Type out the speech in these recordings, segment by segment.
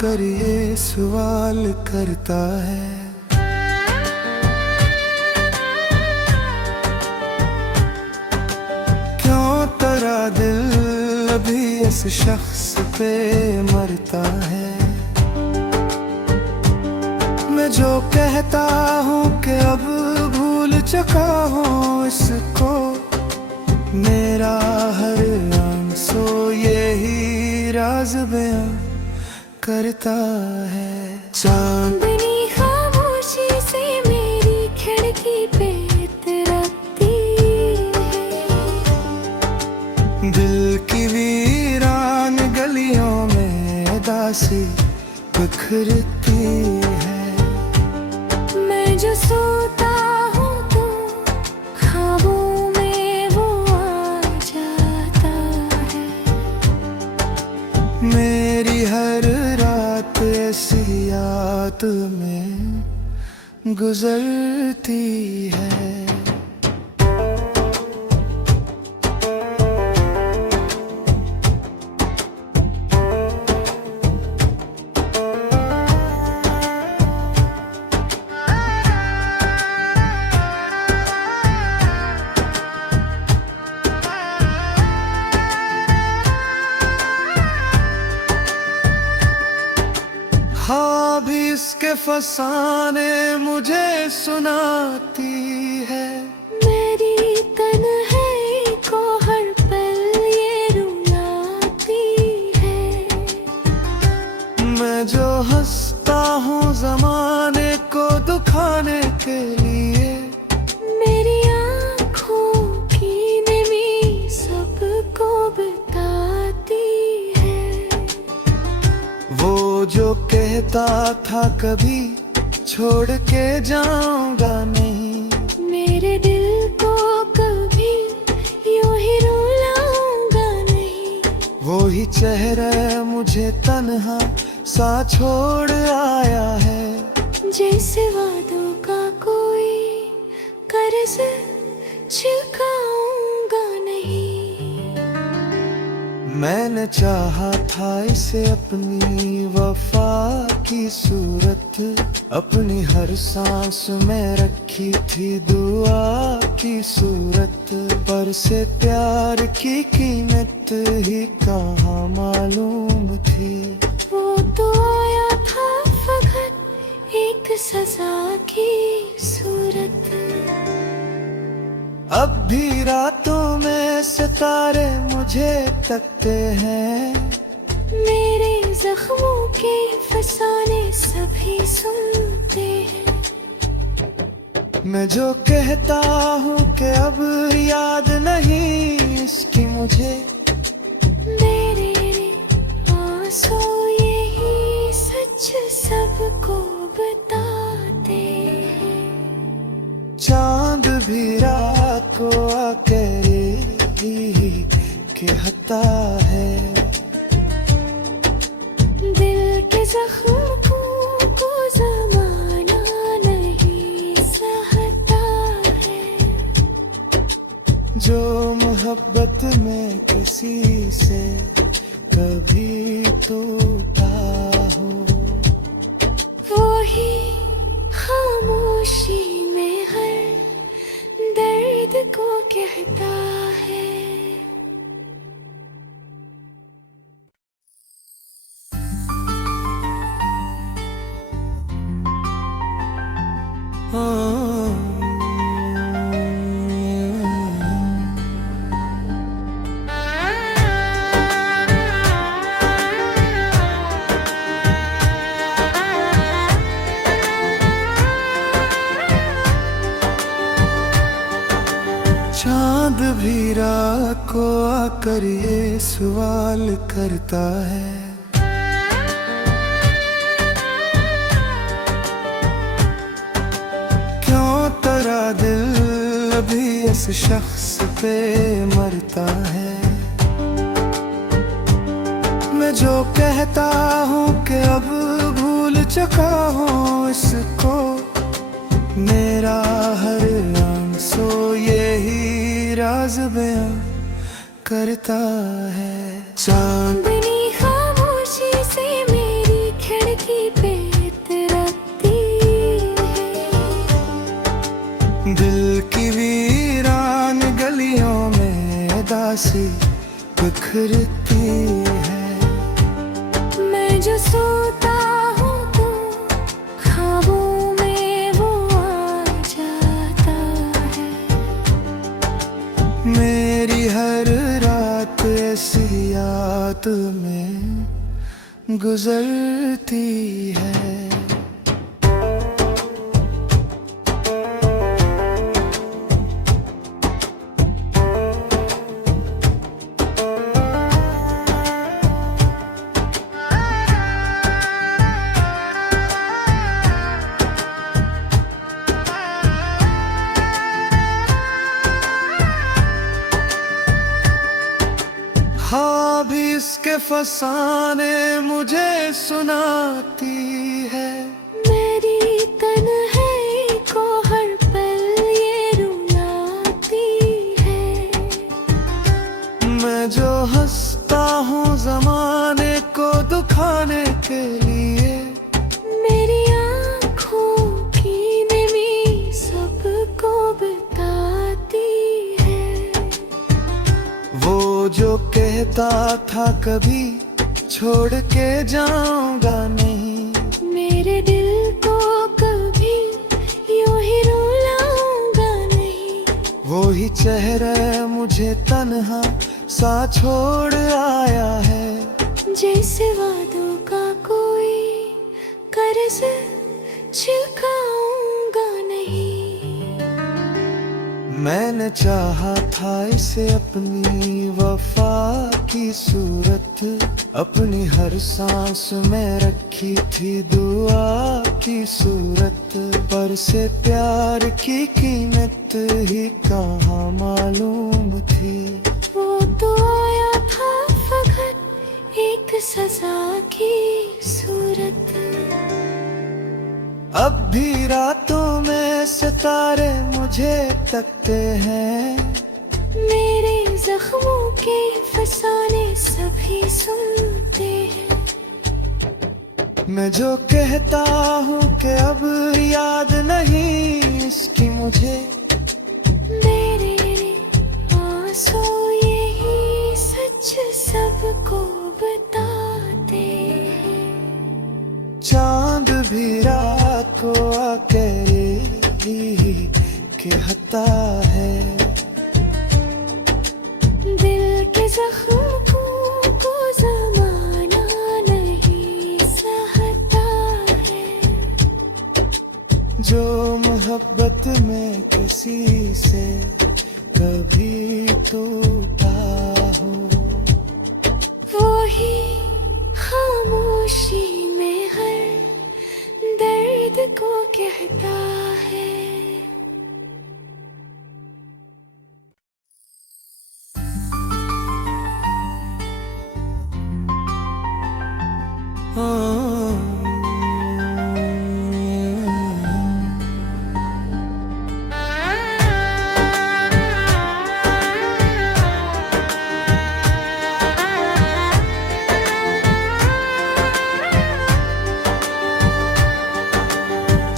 आकर ये सवाल करता है, क्यों तेरा दिल अभी इस शख्स पे मरता है। मैं जो कहता हूँ कि अब भूल चुका हूँ इसको, मेरा हर आंसू यही राज बयां करता है। चांदनी खामोशी से मेरी खिड़की पे तिरकती है, दिल की वीरान गलियों में दासी बिखरती है। मैं जो सोता हूँ तो ख्वाबों में वो आ जाता है। मेरी हर रात ऐसी याद में गुजरती है। हाँ भी इसके फसाने मुझे सुनाती है, मेरी तन्हाई को हर पल ये रुलाती है। मैं जो हंसता हूँ जमाने को दुखाने के लिए, मेरी आँखों की नमी सबको बताती है। वो जो कहता था कभी छोड़ के जाऊंगा नहीं, मेरे दिल को कभी यूं ही रुलाऊंगा नहीं। वो ही चेहरा मुझे तन्हा सा छोड़ आया है। जैसे वादों का कोई कर्ज चुकाऊंगा नहीं। मैंने चाहा था इसे अपनी वफा की सूरत, अपनी हर सांस में रखी थी दुआ की सूरत, पर से प्यार की कीमत ही कहाँ मालूम थी। वो तो आया था फकत एक सजा की सूरत। अब भी रातों में सितारे मुझे तकते हैं, मेरे जख्मों के फसाने सभी सुनते हैं। मैं जो कहता हूँ कि अब याद नहीं इसकी मुझे, मेरे आंसू यही सच सबको बताते हैं। चांद भी रात को आकर ही कहता है, दिल के जख्मों को ज़माना नहीं सहता है। जो मोहब्बत में किसी से कभी टूटा हो, वही खामोशी में हर दर्द को कहता है। चांद भी रात को आकर ये सवाल करता है, क्यों तेरा दिल अभी इस शख्स पे मरता है। मैं जो कहता हूँ कि अब भूल चुका हूँ इसको, मेरा हर आंसू यही राज बयां करता है। चांदनी खामोशी से मेरी दिल की वीरान गलियों में दासी बिखरती है। मैं जो सोता हूँ तो ख्वाबों में वो आ जाता है। मेरी हर रात ऐसी याद में गुजरती है। हाँ भी इसके फसाने मुझे सुनाती है। मेरी तन्हाई को हर पल ये रुलाती है। मैं जो हंसता हूँ जमाने को दुखाने के लिए, मेरी आँखों की नमी सबको बताती है। वो जो कहता था कभी छोड़ के जाऊंगा नहीं, मेरे दिल को कभी यूं ही रुलाऊंगा नहीं। वो ही चेहरा मुझे तन्हा सा छोड़ आया है। जैसे वादों का कोई कर्ज चुकाऊंगा नहीं। मैंने चाहा था इसे अपनी वफा की सूरत, अपनी हर सांस में रखी थी दुआ की सूरत। पर से प्यार की कीमत ही कहाँ मालूम थी। वो तो आया था फकत एक सजा की सूरत। अब भी रातों में सितारे मुझे तकते हैं। मेरे जख्मों के फसाने सभी सुनते हैं। मैं जो कहता हूँ कि अब याद नहीं इसकी मुझे, मेरे आंसू यही सच सबको बताते हैं। चांद भी रात को आके कहता है। दिल के जख्म को ज़माना नहीं सहता है। जो मोहब्बत में किसी से कभी टूटा हो, वही खामोशी में हर दर्द को कहता है।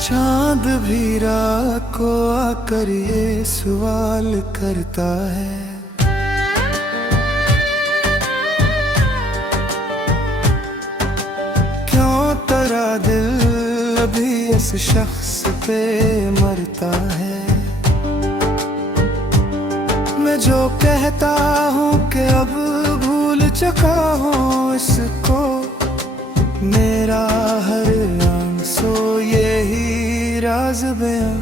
चांद भी रात को आकर ये सवाल करता है। क्यों तेरा दिल अभी इस शख्स पे मरता है। मैं जो कहता हूँ कि अब भूल चुका हूँ इसको, मेरा हर आंसू यही राज बयां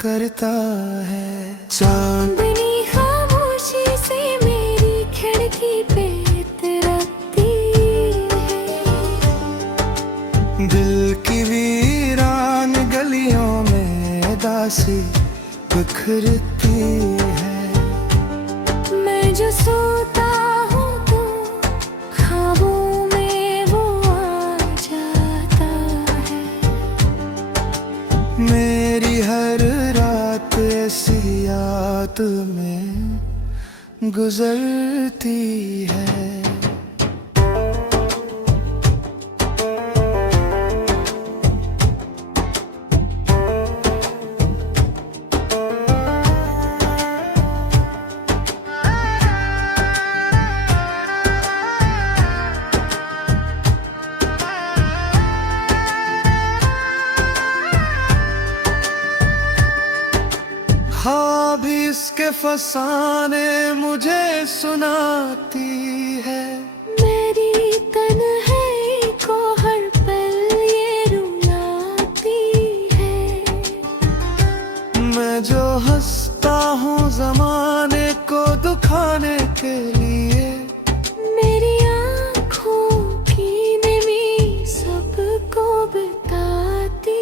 करता है। चांदनी खामोशी से मेरी खिड़की पे तरसती है। दिल की वीरान गलियों में दासी बिखरती है। मैं जो सोता हूँ तो ख्वाबों में वो आ जाता है। मेरी हर रात ऐसी याद में गुजरती है। भी इसके फसाने मुझे सुनाती है। मेरी तन्हाई को हर पल ये रुलाती है। मैं जो हंसता हूँ जमाने को दुखाने के लिए, मेरी आँखों की नमी सबको बताती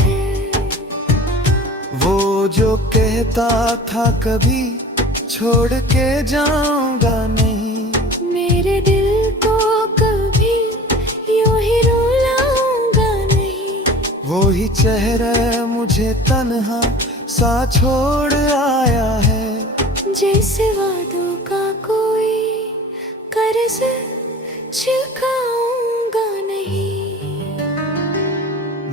है। वो जो कहता था कभी छोड़ के जाऊंगा नहीं, मेरे दिल को कभी यूं ही रुलाऊंगा नहीं। वो ही चेहरा मुझे तन्हा सा छोड़ आया है। जैसे वादों का कोई कर्ज चुकाऊंगा नहीं।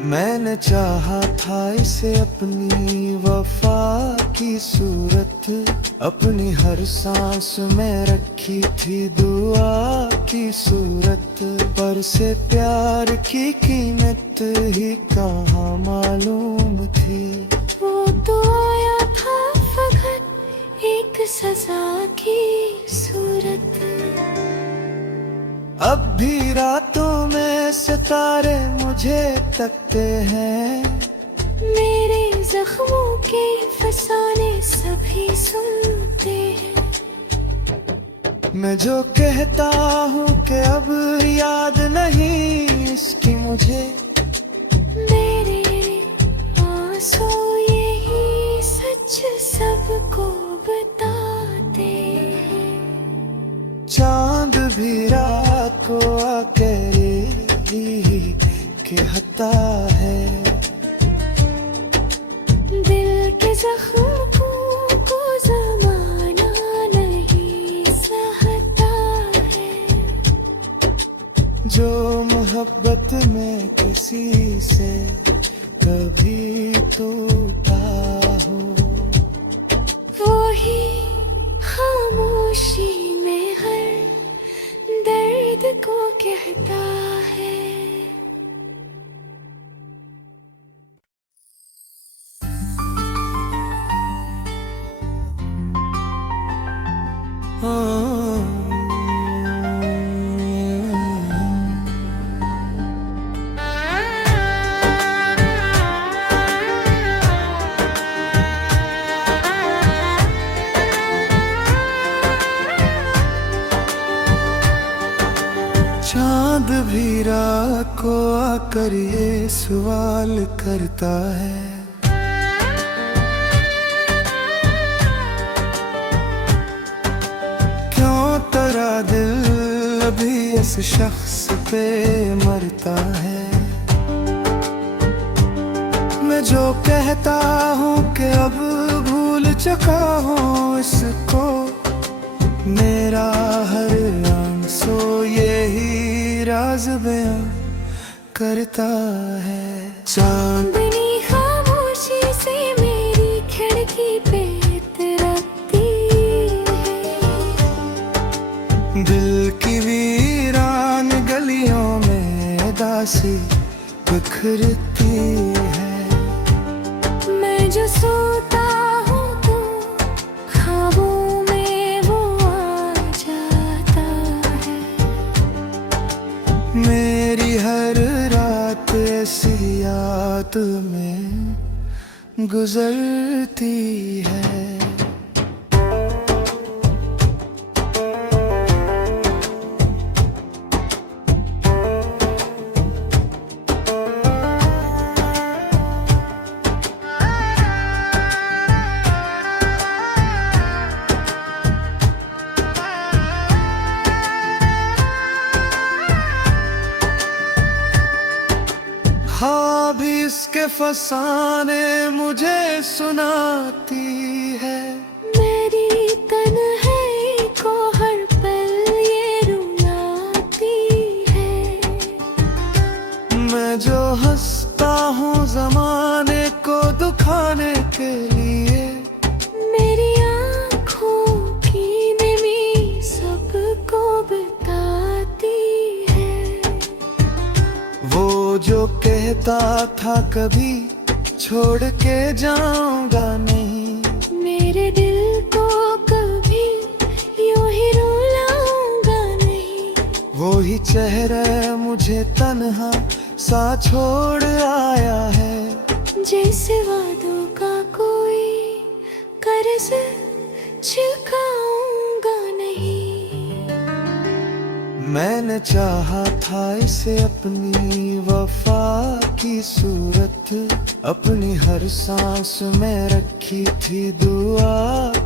मैंने चाहा था इसे अपनी वफा की सूरत, अपनी हर सांस में रखी थी दुआ की सूरत, पर से प्यार की कीमत ही कहाँ मालूम थी। वो तो आया था फकत एक सजा की सूरत। अब भी रातों में सितारे मुझे तकते हैं, मेरे जख्मों के फसाने सभी सुनते हैं। मैं जो कहता हूँ कि अब याद नहीं इसकी मुझे, मेरे आंसू यही सच सबको बताते हैं। चांद भी रात को आकर यही कहता है, दिल के जख्मों को जमाना नहीं सहता है। जो मोहब्बत में किसी से कभी टूटा हो, वही खामोशी में हर दर्द को कहता है। चांद भी रात को आकर ये सवाल करता है, क्यों तेरा दिल अभी इस शख्स पे मरता है। मैं जो कहता हूँ कि अब भूल चुका हूँ इसको, मेरा हर आंसू यही राज बयां करता है। चांदनी खामोशी से मेरी खिड़की पे तरसती है। दिल की वीरान गलियों में दासी बिखरती है। मैं जो सोता हूँ तो ख्वाबों में वो आ जाता है। मेरी हर रात ऐसी याद में गुजरती है। हाँ भी इसके फसाने मुझे सुनाती है। मेरी तन्हाई को हर पल ये रुलाती है। मैं जो हंसता हूँ जमाने को दुखाने के लिए, मेरी आँखों की नमी सबको बताती है। वो जो कहता था कभी छोड़ के जाऊंगा नहीं, मेरे ही चेहरा मुझे तन्हा सा छोड़ आया है। जैसे वादों का कोई कर्ज चुकाऊंगा नहीं। मैंने चाहा था इसे अपनी वफा की सूरत, अपनी हर सांस में रखी थी दुआ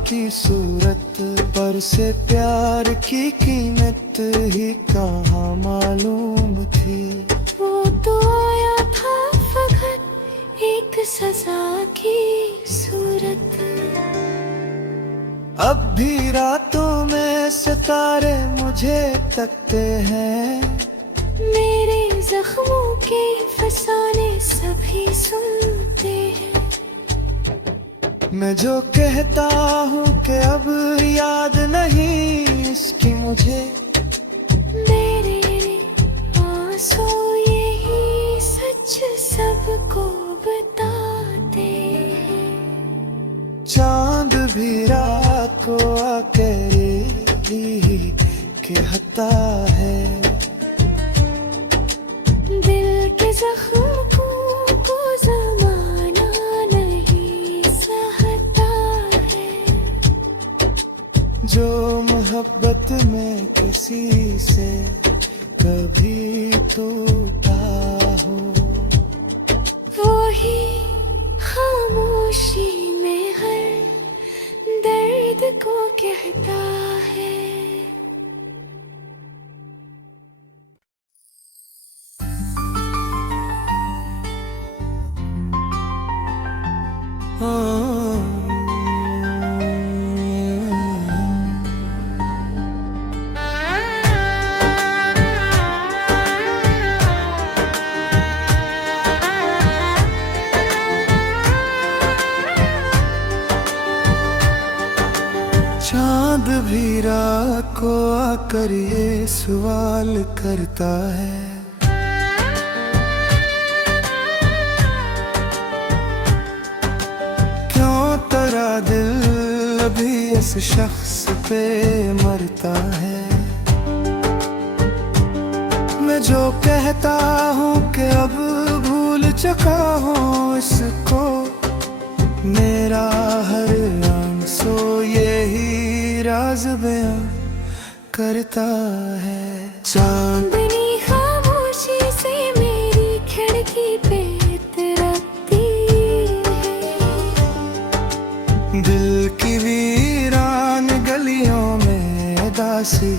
की सूरत। पर से प्यार की कीमत ही कहाँ मालूम थी। वो तो आया था फकत एक सजा की सूरत। अब भी रातों में सितारे मुझे तकते हैं। मेरे जख्मों के फसाने सभी सुनते हैं। मैं जो कहता हूँ कि अब याद नहीं इसकी मुझे। मेरे आंसू यही सच सबको बताते हैं। चांद भी रात को आके यही कहता है। दिल के जख्मों को जमाना नहीं सहता है। जो मोहब्बत में किसी से कभी टूटा हो, वही खामोशी में हर दर्द को कहता है। चांद भी रात को आकर ये सवाल करता है। क्यों तेरा दिल अभी इस शख्स पे मरता है। मैं जो कहता हूँ कि अब भूल चुका हूँ इसको। मेरा हर आंसू यही राज बयां करता है। चांदनी खामोशी से मेरी खिड़की पे तरसती है। दिल की वीरान गलियों में दासी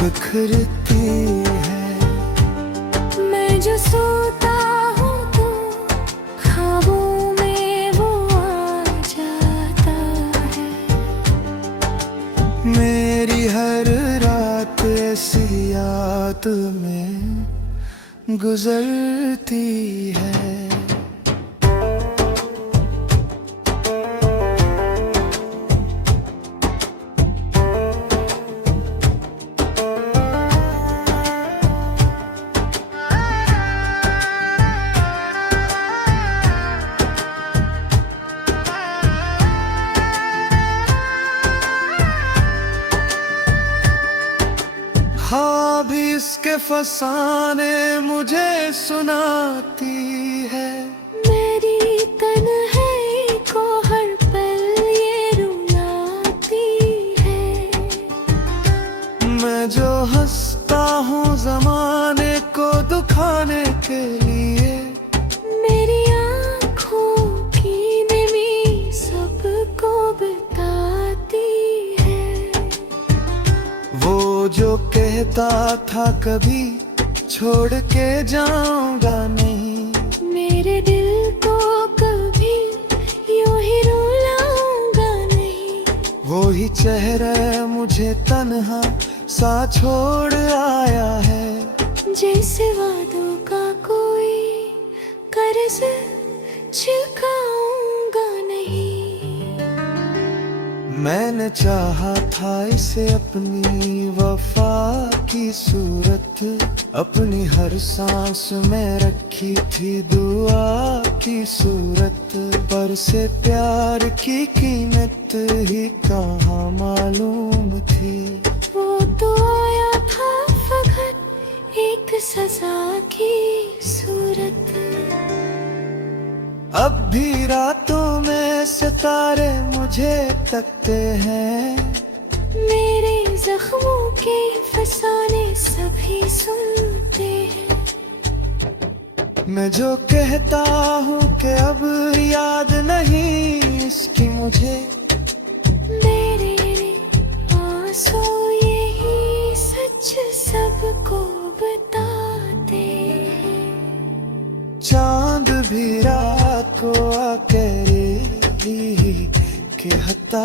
बिखरती है। मैं जो सोता हूँ तो ख्वाबों में वो आ जाता है। मेरी हर रात ऐसी याद में गुजरती है। हाँ भी इसके फसाने मुझे सुनाती है। मेरी तन्हाई को हर पल ये रुलाती है। मैं जो हंसता हूँ जमाने को दुखाने के लिए। मेरी आँखों की नमी सबको बताती है। वो जो कहता था कभी छोड़ के जाऊंगा नहीं। मेरे दिल को कभी यूं ही रुलाऊंगा नहीं। वो ही चेहरा मुझे तन्हा सा छोड़ आया है। जैसे वादों का कोई कर्ज चुकाऊंगा नहीं। मैंने चाहा था इसे अपनी वफा की सूरत, अपनी हर सांस में रखी थी दुआ की सूरत। पर से प्यार की कीमत ही कहाँ मालूम थी। वो तो आया था फकत एक सजा की सूरत। अब भी रातों में सितारे मुझे तकते हैं, मेरे जख्मों के फसाने सभी सुनते हैं। मैं जो कहता हूँ कि अब याद नहीं इसकी मुझे, मेरे आंसू यही सच सबको बताते हैं। चांद भी रात को आकर कहता